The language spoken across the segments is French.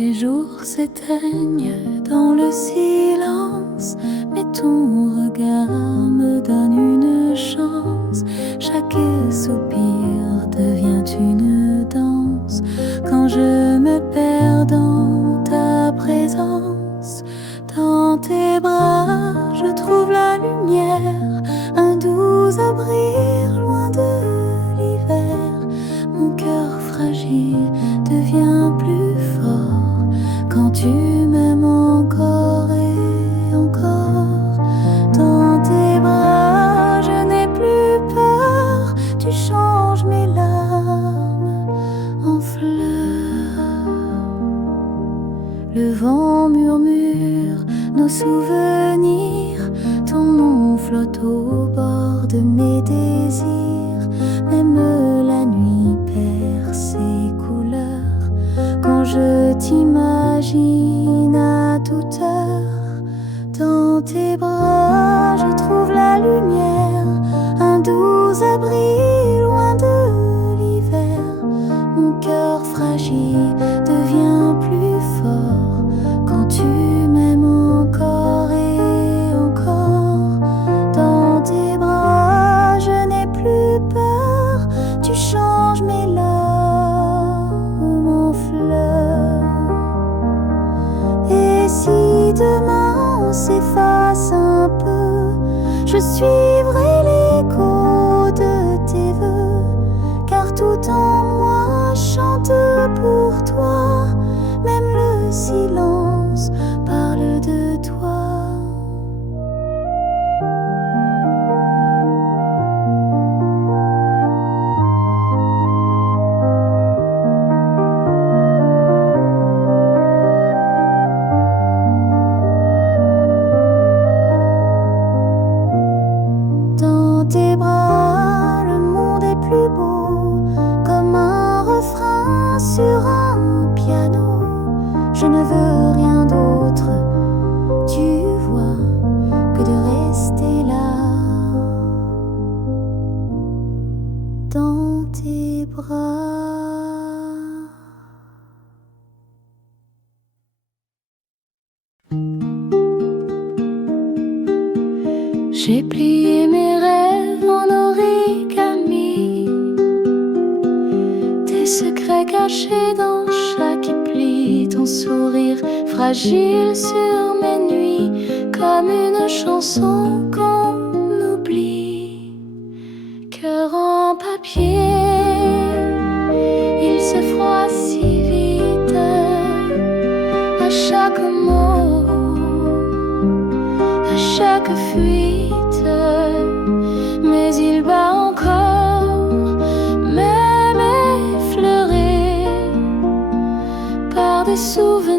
Les jours s'éteignent dans le silence, mais ton regard me donne une chance. Chaque soupir devient une danse quand je me perds dans ta présence. Dans tes bras, je trouve la lumière, un doux abri loin de l'hiver. Mon cœur fragile devient plus fort quand tu m'aimes encore et encore. Dans tes bras, je n'ai plus peur, tu changes mes larmes en fleurs. Le vent murmure nos souvenirs, ton nom flotte au bord de mes désirs. Même la nuit perd ses couleurs quand je t'imagine à toute heure. Dans tes bras, je trouve la lumière, un doux abri loin de l'hiver. Mon cœur fragile devient plus fort quand tu m'aimes encore et encore. Dans tes bras, je n'ai plus peur, tu changes mes larmes en fleurs. Et si demain on s'efface un peu, je suivrai l'écho de tes voeux, car tout en moi chante pour toi. Même le silence parle de toi. Dans tes bras, le monde est plus beau, comme un refrain sur un piano. Je ne veux rien d'autre, tu vois, que de rester là. Dans tes bras. J'ai plié mes rêves en origami, tes secrets cachés dans chaque pli, ton sourire fragile sur mes nuits, comme une chanson qu'on oublie. Cœur en papier, il se froisse si vite à chaque mot, à chaque fuite. Mais il bat encore, même effleuré par des souvenirs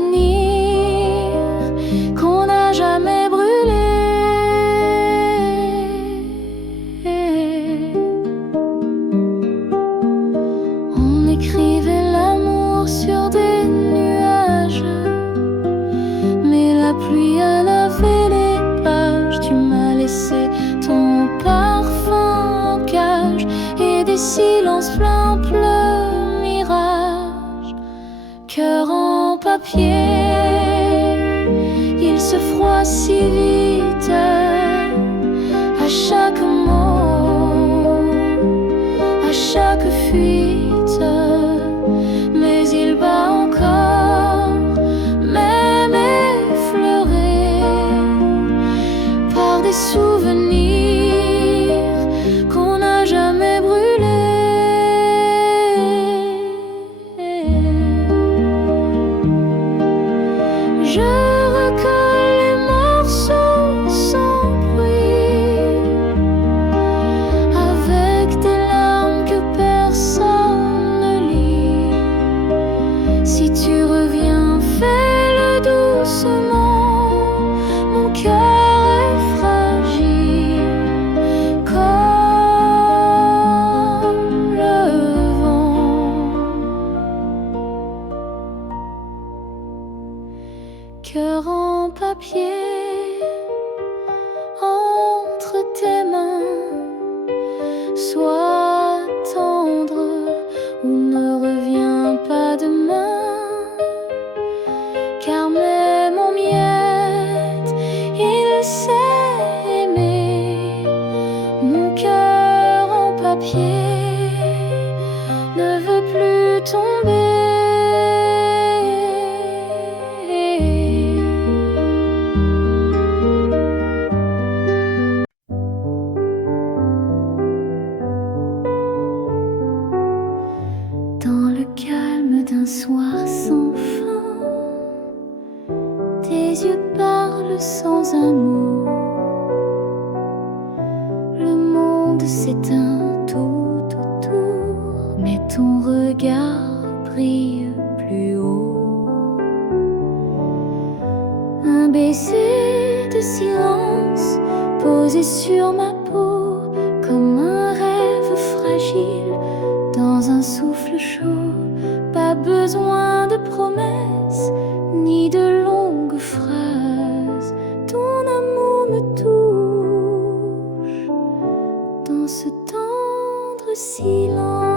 qu'on n'a jamais brûlés. On écrivait l'amour sur des nuages, mais la pluie a lavé les pages. Tu m'as laissé ton parfum en cage et des silences pleins le mirage. Cœur en papier, il se froisse si vite à chaque mot, à chaque fuite. Mais il bat encore, même effleuré par des souvenirs qu'on n'a jamais brûlés. Je recolle les morceaux sans papier ne veut plus tomber. Dans le calme d'un soir sans fin, tes yeux parlent sans un mot. Le monde s'éteint tout autour, mais ton regard brille plus haut. Un baiser de silence posé sur ma peau, comme un rêve fragile dans un souffle chaud. Pas besoin de promesses ni de longues phrases. Ton amour me touche dans ce tendre silence.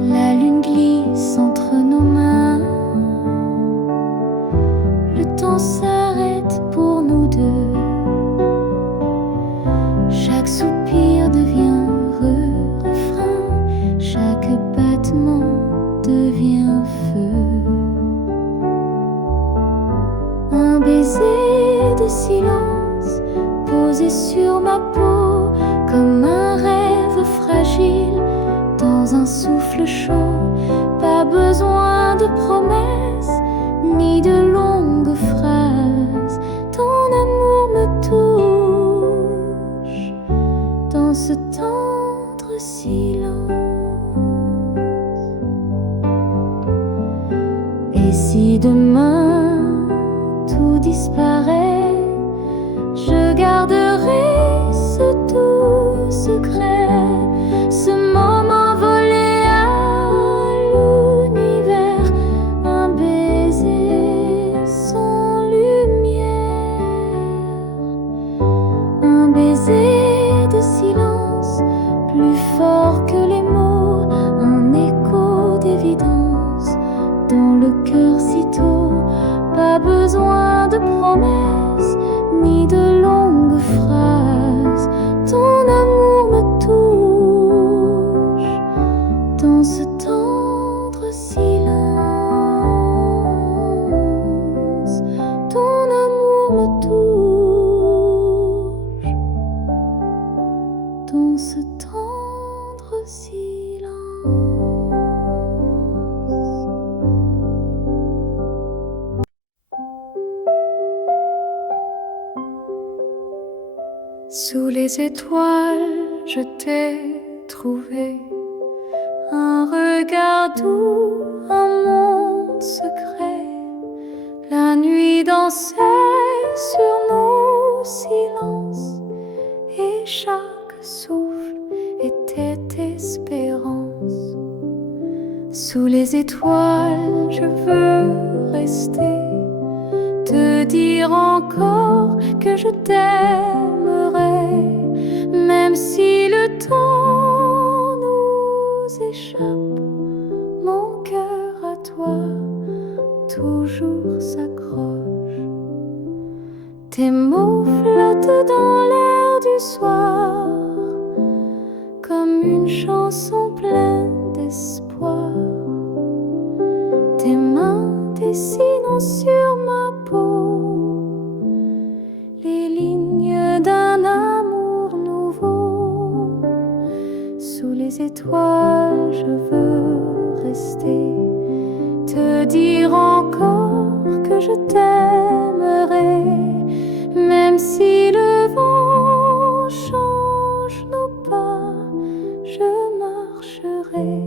La lune glisse entre nos mains. Le temps s'arrête pour nous deux. Chaque soupir devient refrain, chaque battement devient feu. Un baiser de silence posé sur ma peau, comme un rêve fragile dans un souffle chaud. Pas besoin de promesses ni de longues phrases. Ton amour me touche dans ce tendre silence. Et si demain tout disparaît, je garderai ce doux secret, ce moment volé à l'univers, un baiser sans lumière, un baiser de silence plus fort que les mots, un écho d'évidence dans le cœur si tôt. Pas besoin de promesses ni de longues phrases. Ton amour me touche dans ce tendre silence. Ton amour me touche dans ce tendre silence. Sous les étoiles, je t'ai trouvé, un regard doux, un monde secret. La nuit dansait sur nos silences, et chaque souffle était espérance. Sous les étoiles, je veux rester, te dire encore que je t'aimerai, même si le temps nous échappe. Mon cœur à toi toujours s'accroche. Tes mots flottent dans l'air du soir, comme une chanson pleine d'espoir. Tes mains dessinent sur ma peau les lignes d'un amour nouveau. Sous les étoiles, je veux rester, te dire encore que je t'aimerai, même si le vent change nos pas, je marcherai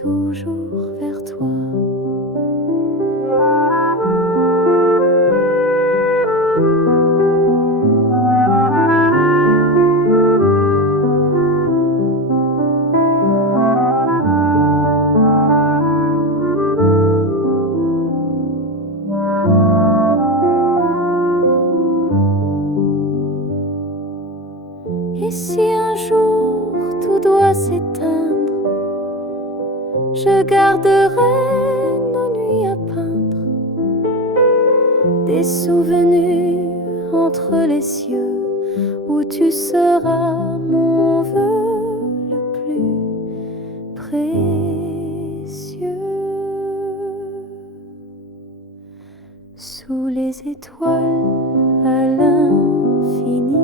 toujours vers toi. Et si un jour tout doit s'éteindre, je garderai nos nuits à peindre, des souvenirs entre les cieux, où tu seras mon vœu le plus précieux. Sous les étoiles à l'infini,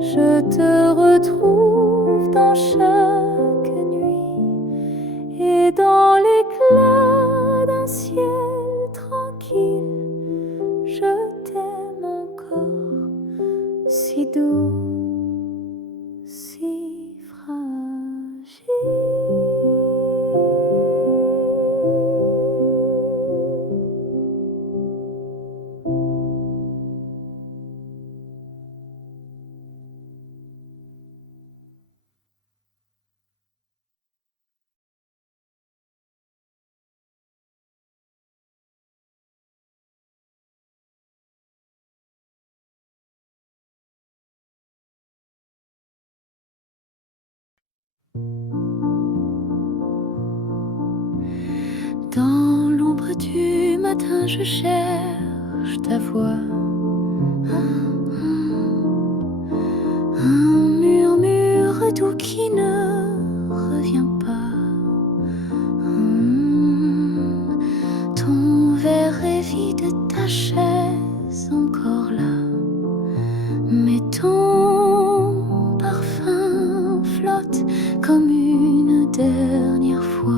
je te retrouve dans chaque nuit, et dans l'éclat d'un ciel tranquille, je t'aime encore, si doux, si fragile. Dans l'ombre du matin, je cherche ta voix. Un murmure doux qui ne revient pas. Ton verre est vide, ta chaise encore là, mais ton parfum flotte comme une dernière fois.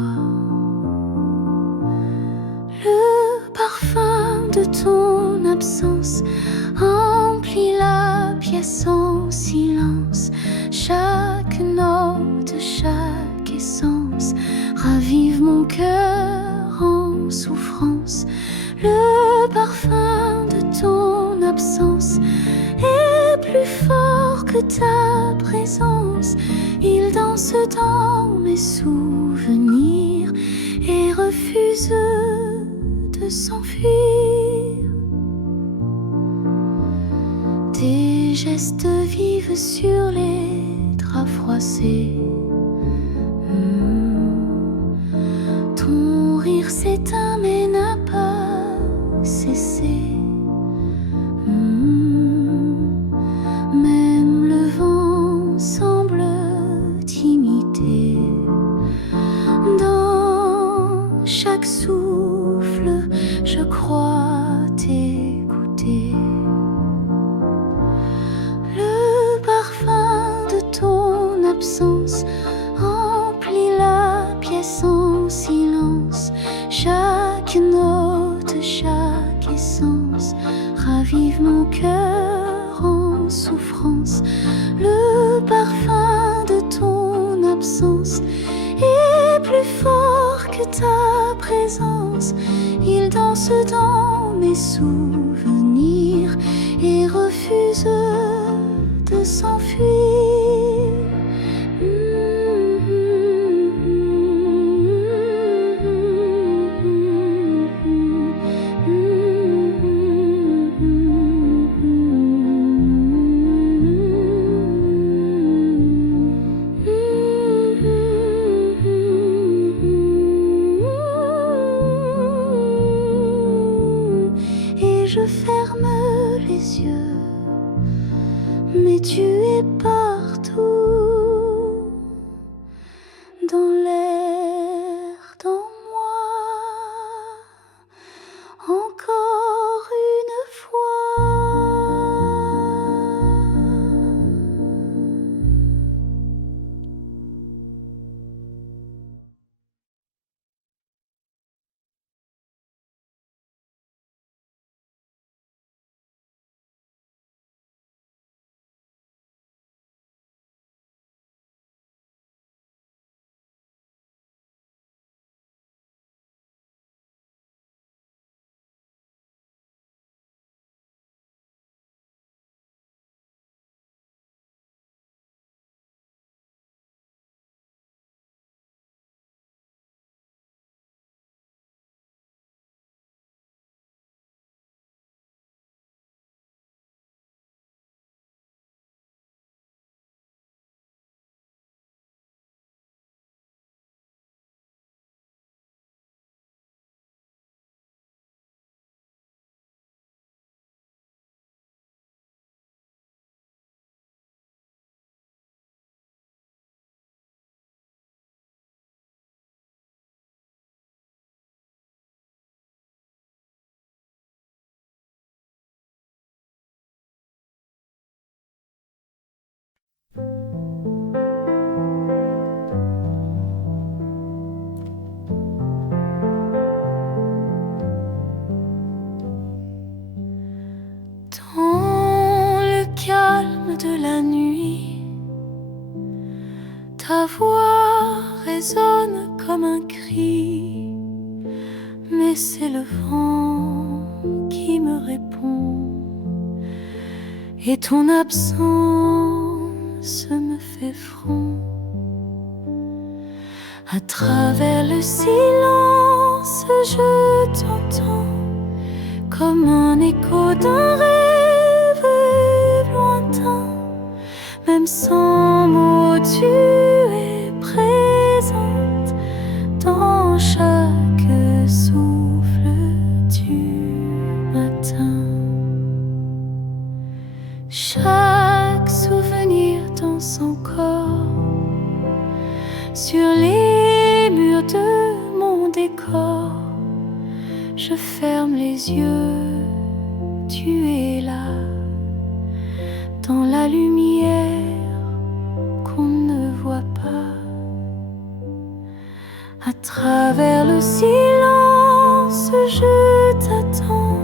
Le parfum de ton absence emplit la pièce en silence. Chaque note, chaque essence ravive mon cœur en souffrance. Le parfum de ton absence est plus fort que ta présence. Il danse dans mes souvenirs et refuse de s'enfuir. Tes gestes vivent sur les draps froissés. Ton rire s'éteint mais n'a pas cessé. Même le vent semble t'imiter. Dans chaque souffle, je crois t'écouter. Le parfum de ton absence emplit la pièce en silence. Chaque note, chaque essence ravive mon cœur en souffrance. Le parfum de ton absence est plus fort que ta présence. Il danse dans mes souvenirs et refuse de s'enfuir. Et je ferme les yeux, mais tu es partout, dans l'air, dans moi, encore une fois. Ta voix résonne comme un cri, mais c'est le vent qui me répond, et ton absence me fait front. À travers le silence, je t'entends, comme un écho d'un rêve lointain. Même sans mots, tu es présente dans chaque souffle du matin. Chaque souvenir danse encore sur les murs de mon décor. Je ferme les yeux, tu es là, dans la lumière qu'on ne voit pas. À travers le silence, je t'attends,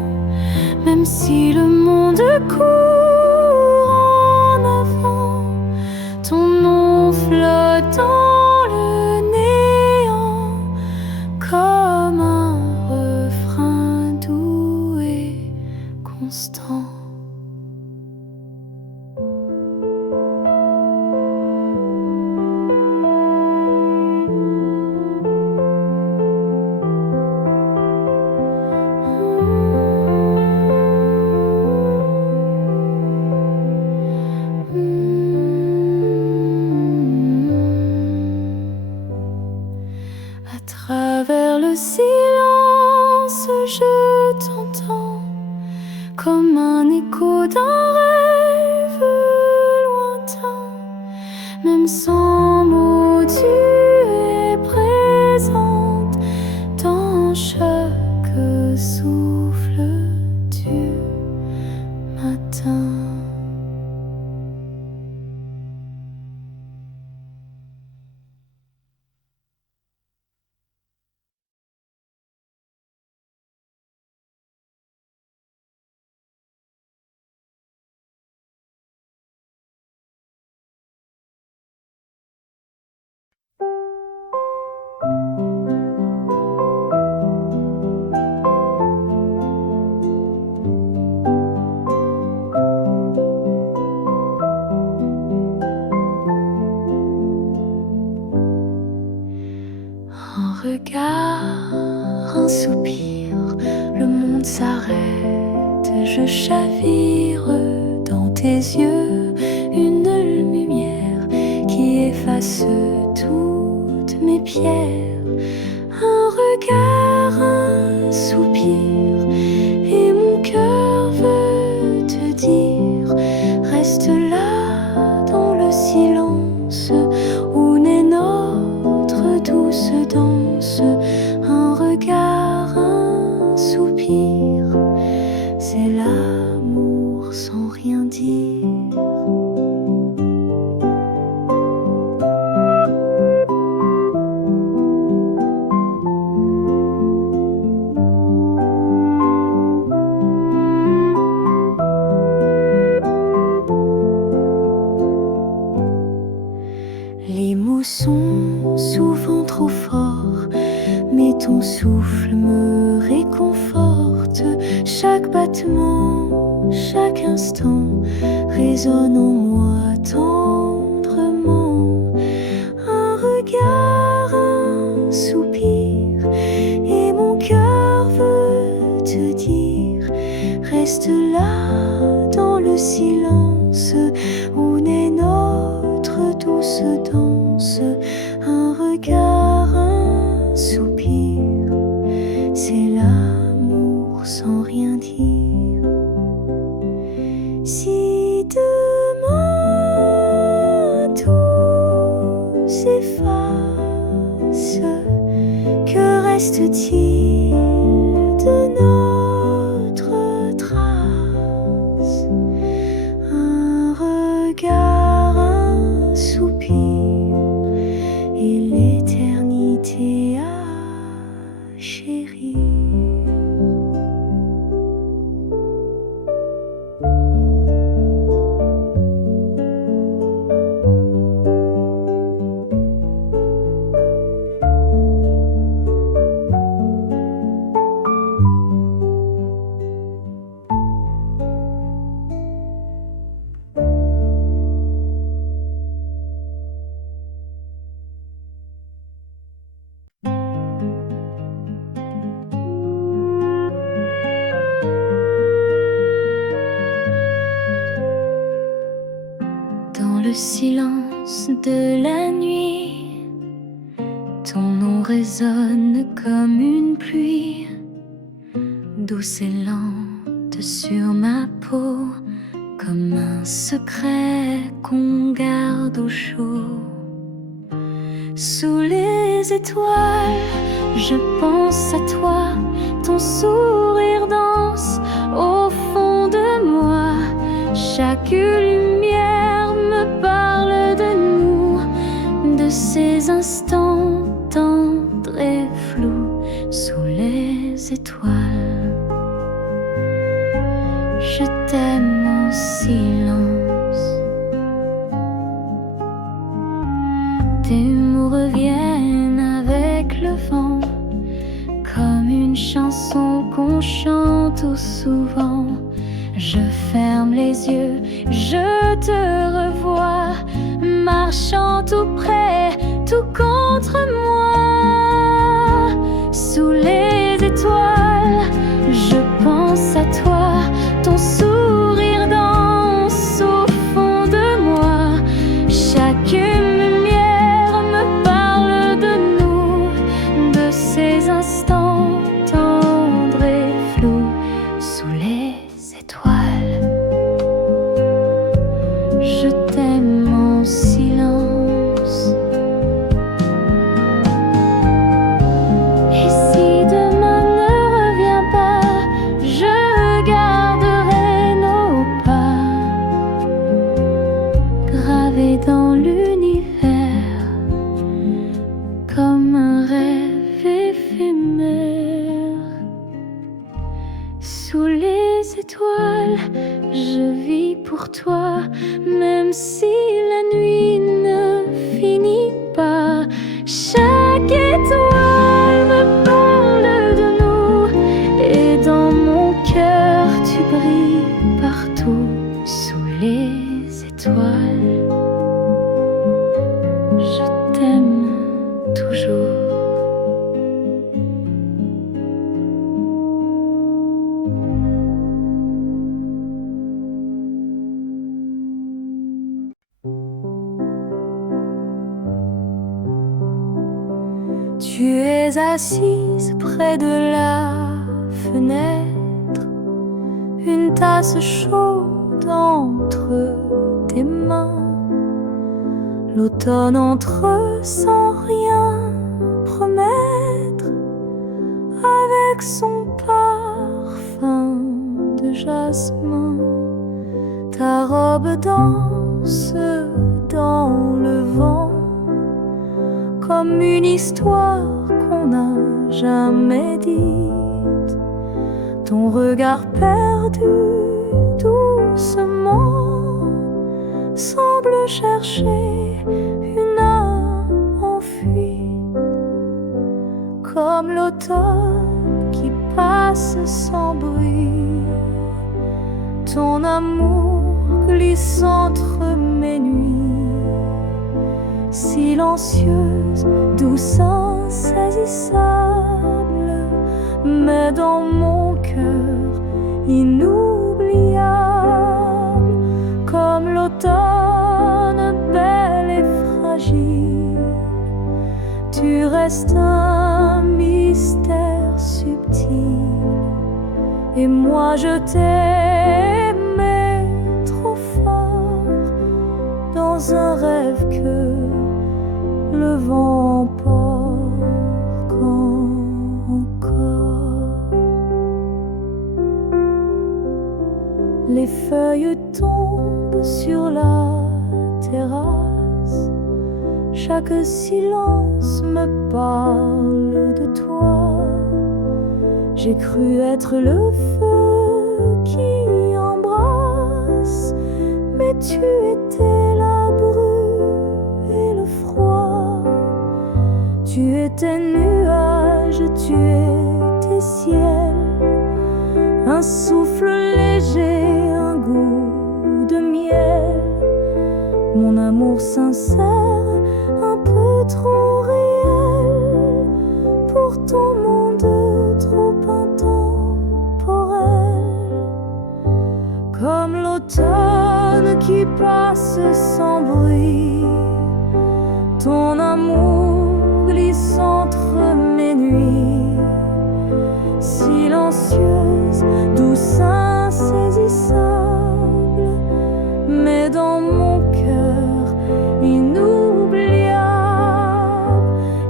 même si le monde court en avant. Ton nom flotte dans le néant, comme un refrain doux et constant. À travers le silence, je t'entends, comme un écho d'un rêve lointain. Même sans mots, tu es présente dans chaque souffle du matin. Un regard, un soupir, le monde s'arrête, je chavire dans tes yeux, une lumière qui efface toutes mes pierres. Un regard, un soupir, et mon cœur veut te dire, reste là dans le silence où naît notre douce danse. Un regard, un soupir, c'est l'amour sans rien dire. Les mots sont souvent trop forts, mais ton souffle me réconforte. Chaque battement, chaque instant résonne en moi tendrement. Un regard, un soupir, et mon cœur veut te dire, reste là dans le silence où naît notre douce danse. Un regard, un soupir, c'est l'amour sans rien dire. Si demain tout s'efface, que reste-t-il de notre trace? Un regard, un soupir, et l'éternité à chérir. le silence de la nuit, ton nom résonne comme une pluie, douce et lente sur ma peau, comme un secret qu'on garde au chaud. Sous les étoiles, je pense à toi, ton sourire danse au fond de moi. Chaque lumière me parle de nous, de ces instants tendres et flous. Sous les étoiles, je t'aime en silence. Tes mots reviennent avec le vent, comme une chanson qu'on chante au souvent. Je ferme les yeux, je te revois, marchant tout près, tout contre moi. Sous les étoiles, je pense à toi, ton sourire danse au fond de moi. Chaque lumière me parle de nous, de ces instants tendres et flous. Sous les étoiles, je t'aime en silence. Et si demain ne revient pas, je garderai nos pas gravés dans l'univers comme un rêve éphémère. Sous les étoiles, je vis pour toi, même si la nuit ne finit pas. Chaque étoile me parle de nous, et dans mon cœur tu brilles partout. Sous les étoiles, je t'aime toujours. Tu es assise près de la fenêtre, une tasse chaude entre tes mains. L'automne entre sans rien promettre, avec son parfum de jasmin. Ta robe danse dans le vent, comme une histoire qu'on n'a jamais dite. Ton regard perdu doucement semble chercher une âme en fuite, comme l'automne qui passe sans bruit. Ton amour glisse entre mes nuits, silencieuse, douce, insaisissable, mais dans mon cœur inoubliable, comme l'automne belle et fragile. Tu restes un mystère subtil, et moi je t'aimais trop fort, dans un rêve que le vent emporte encore. Les feuilles tombent sur la terrasse, chaque silence me parle de toi. J'ai cru être le feu qui embrasse, mais tu étais la bru et le froid. Tu étais nuage, tu étais ciel, un souffle léger, un goût de miel. Mon amour sincère, un peu trop réel pour ton monde trop intemporel, comme l'automne l'automne qui passe sans bruit, ton amour glisse entre mes nuits, silencieuse, douce, insaisissable, mais dans mon cœur inoubliable.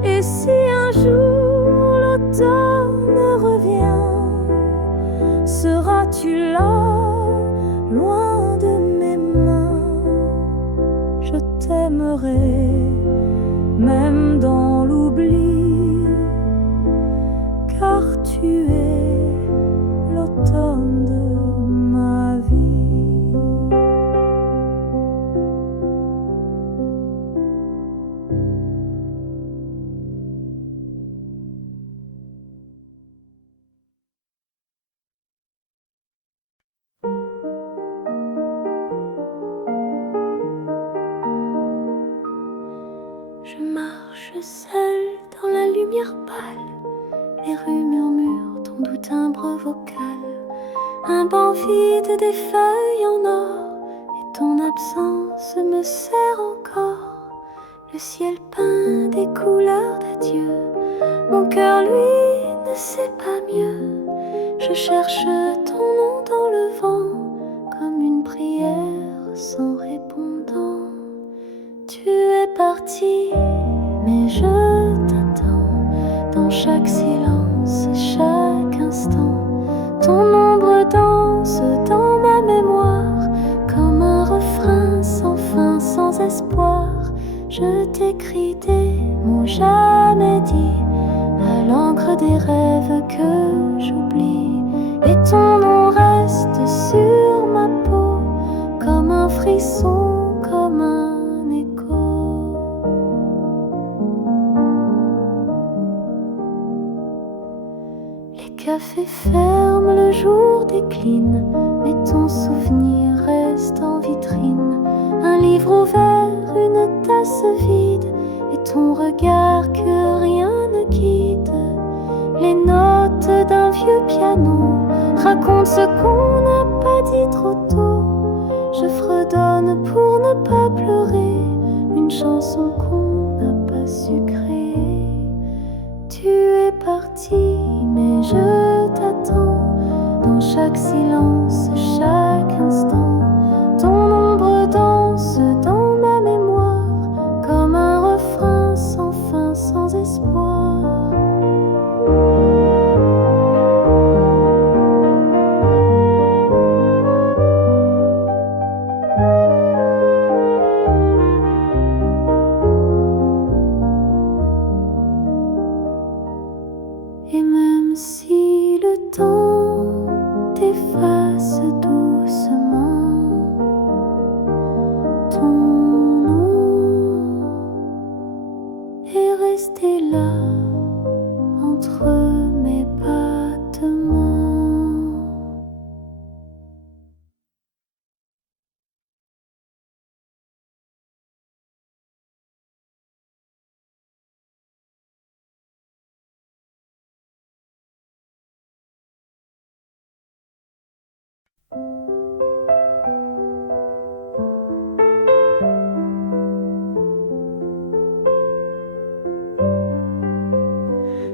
Et si un jour l'automne revient, seras-tu là, loin de mes mains? Je t'aimerai, même dans l'oubli, car tu es l'automne de ma vie. Je marche seule dans la lumière pâle, les rues murmurent ton doux timbre vocal, un banc vide des feuilles en or, et ton absence me serre encore. Le ciel peint des couleurs d'adieu, mon cœur lui ne sait pas mieux. Je cherche ton nom dans le vent, comme une prière sans répondant. Tu es parti, mais je t'attends, dans chaque silence, chaque instant. Ton ombre danse dans ma mémoire, comme un refrain sans fin, sans espoir. Je t'écris des mots jamais dits, à l'encre des rêves que j'oublie. Et ton nom reste sur ma peau, comme un frisson, comme un écho. Les cafés ferment, le jour décline, mais ton souvenir reste en vitrine. Un livre ouvert, une tasse vide, et ton regard que rien ne guide. Les notes d'un vieux piano racontent ce qu'on n'a pas dit trop tôt. Je fredonne pour ne pas pleurer une chanson qu'on n'a pas su créer. Tu es parti, mais je t'attends, dans chaque silence, chaque instant. Ton ombre danse dans ma mémoire, comme un refrain sans fin, sans espoir. Et même si le temps t'efface doucement, ton nom est resté là, entre mes battements.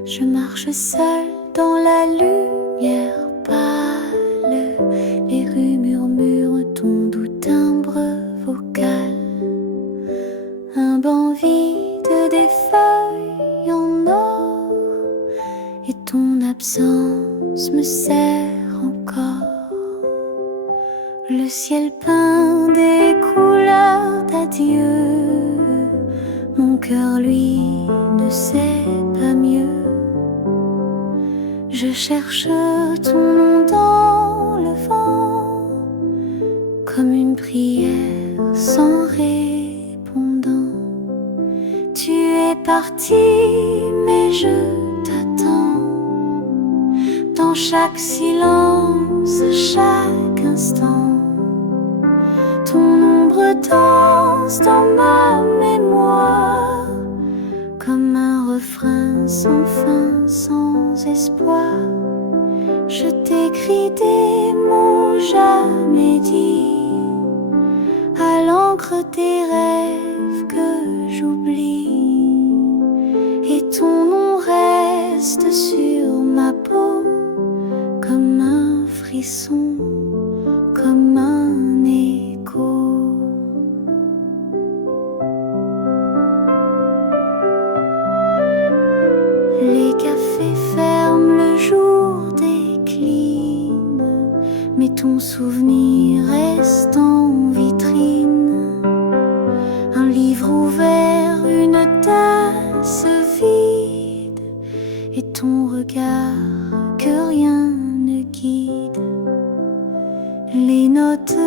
Je marche seule dans la lumière pâle, les rues murmurent ton doux timbre vocal. Un banc vide, des feuilles en or, et ton absence me serre encore. Le ciel peint des couleurs d'adieu, mon cœur lui ne sait pas mieux. Je cherche ton nom dans le vent, comme une prière sans répondant. Tu es parti, mais je t'attends, dans chaque silence, chaque instant. Ton ombre danse dans ma mémoire, comme un refrain sans fin, sans espoir. Je t'écris des mots jamais dits, l'encre des rêves que j'oublie, et ton nom reste sur ma peau comme un frisson, comme un écho. Les cafés ferment, le jour décline, mais ton souvenir reste en vitrine. Un livre ouvert, une tasse vide, et ton regard que rien ne guide. Les notes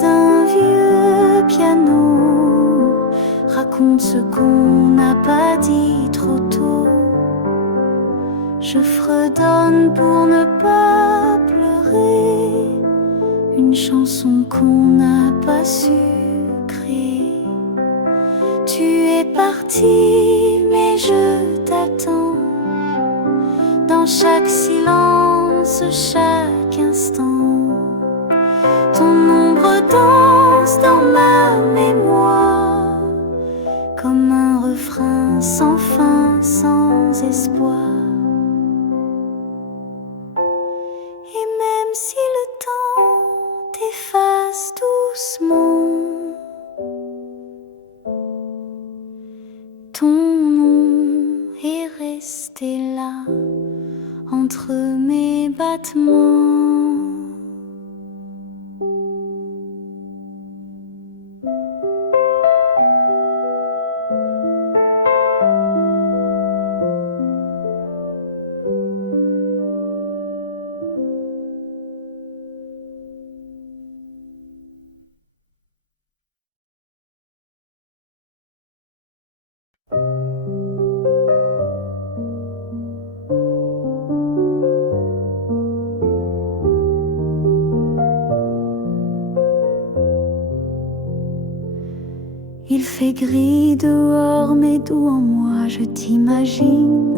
d'un vieux piano racontent ce qu'on n'a pas dit trop tôt. Je fredonne pour ne pas pleurer une chanson qu'on n'a pas su créer. Tu es parti, mais je t'attends dans chaque silence, chaque instant. Ton ombre danse dans ma mémoire comme un refrain sans fin, sans espoir. Et même si le temps t'efface doucement, ton nom est resté là entre mes battements. Il fait gris dehors, mais doux en moi, je t'imagine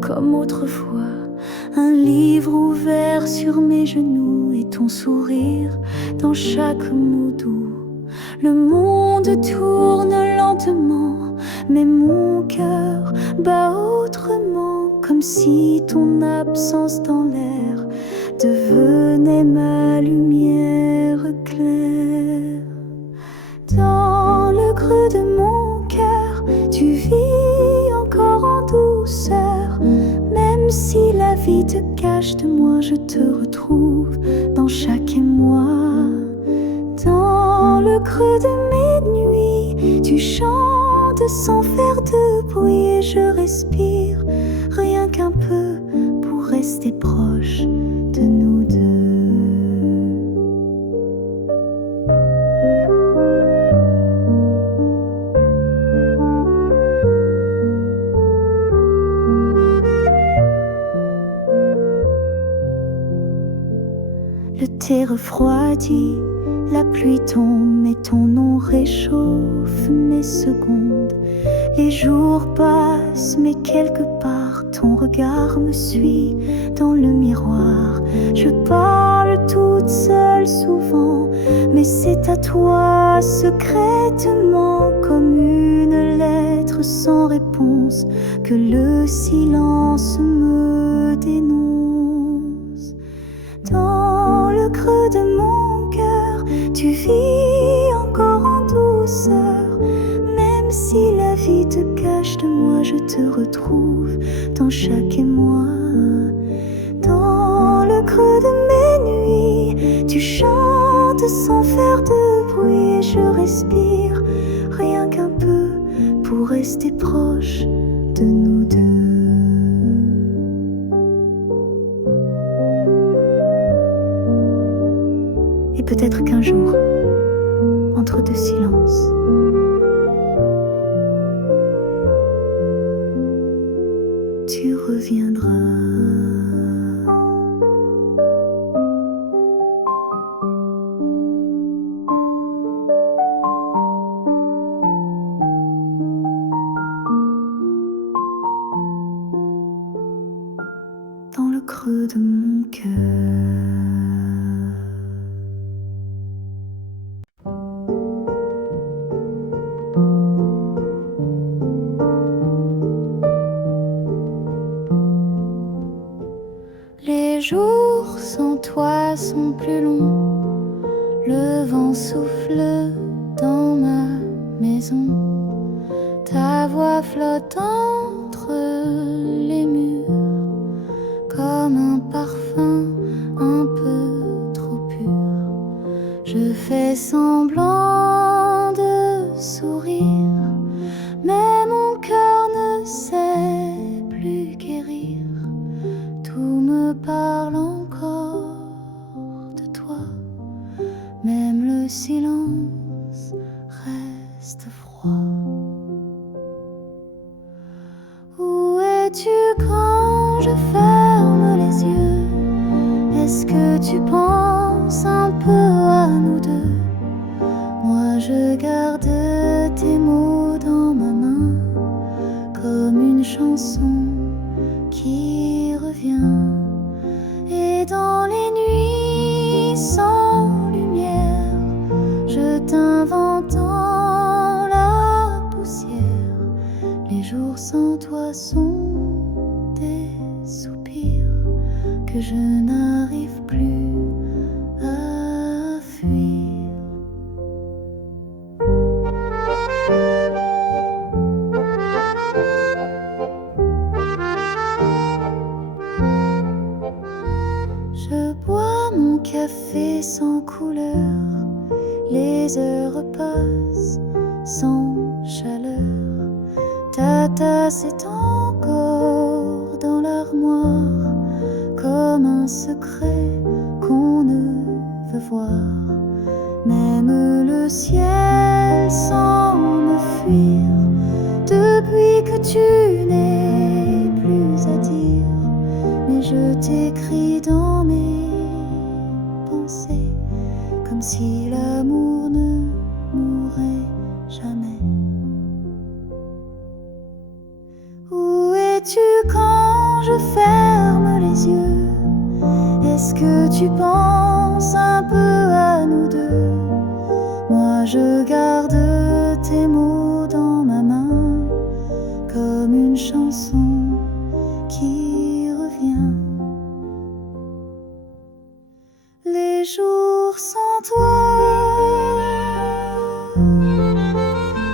comme autrefois. Un livre ouvert sur mes genoux et ton sourire dans chaque mot doux. Le monde tourne lentement, mais mon cœur bat autrement, comme si ton absence dans l'air devenait ma lumière claire. Dans le creux de mon cœur, tu vis encore en douceur. Même si la vie te cache de moi, je te retrouve dans chaque émoi. Dans le creux de mes nuits, tu chantes sans faire de bruit et je respire rien qu'un peu pour rester proche de nous deux. Le thé refroidit, la pluie tombe et ton nom réchauffe mes secondes. Les jours passent, mais quelque part ton regard me suit dans le miroir. Je parle toute seule souvent, mais c'est à toi secrètement, comme une lettre sans réponse, que le silence me dénonce. Dans le creux de mon cœur, tu vis encore en douceur. Même si la vie te cache de moi, je te retrouve dans chaque émoi. Dans le creux de mes nuits, tu chantes sans faire de bruit et je respire rien qu'un peu pour rester proche de nous deux. Et peut-être qu'un jour, entre deux silences, tu reviendras. Dans le creux de mon cœur. souffle dans ma maison, ta voix flotte entre les murs comme un parfum un peu trop pur. Je fais semblant de sourire, mais mon cœur ne sait plus guérir. Tout me parle encore de toi, même le silence reste froid. Où es-tu quand je ferme les yeux? Est-ce que tu penses un peu à nous deux? Moi je garde tes mots dans ma main, comme une chanson qui revient. Et dans les nuits sans lumière, je t'invente dans la poussière. Les jours sans toi sont des soupirs que je n'arrive plus à fuir. Je bois mon café sans couleur, les heures passent sans chaleur. Ta tasse est encore dans l'armoire, comme un secret qu'on ne veut voir. Même le ciel semble fuir depuis que tu n'es plus à dire. Mais je t'écris dans mes pensées, comme si l'amour ne mourrait jamais. Où es-tu quand je ferme les yeux? Est-ce que tu penses un peu à nous deux? Moi je garde tes mots dans ma main, comme une chanson qui revient. Les jours sans toi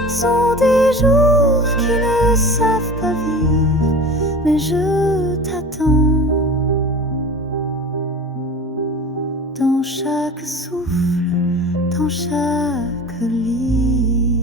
sont des jours qui ne savent pas vivre, mais je t'attends dans chaque souffle, dans chaque lit.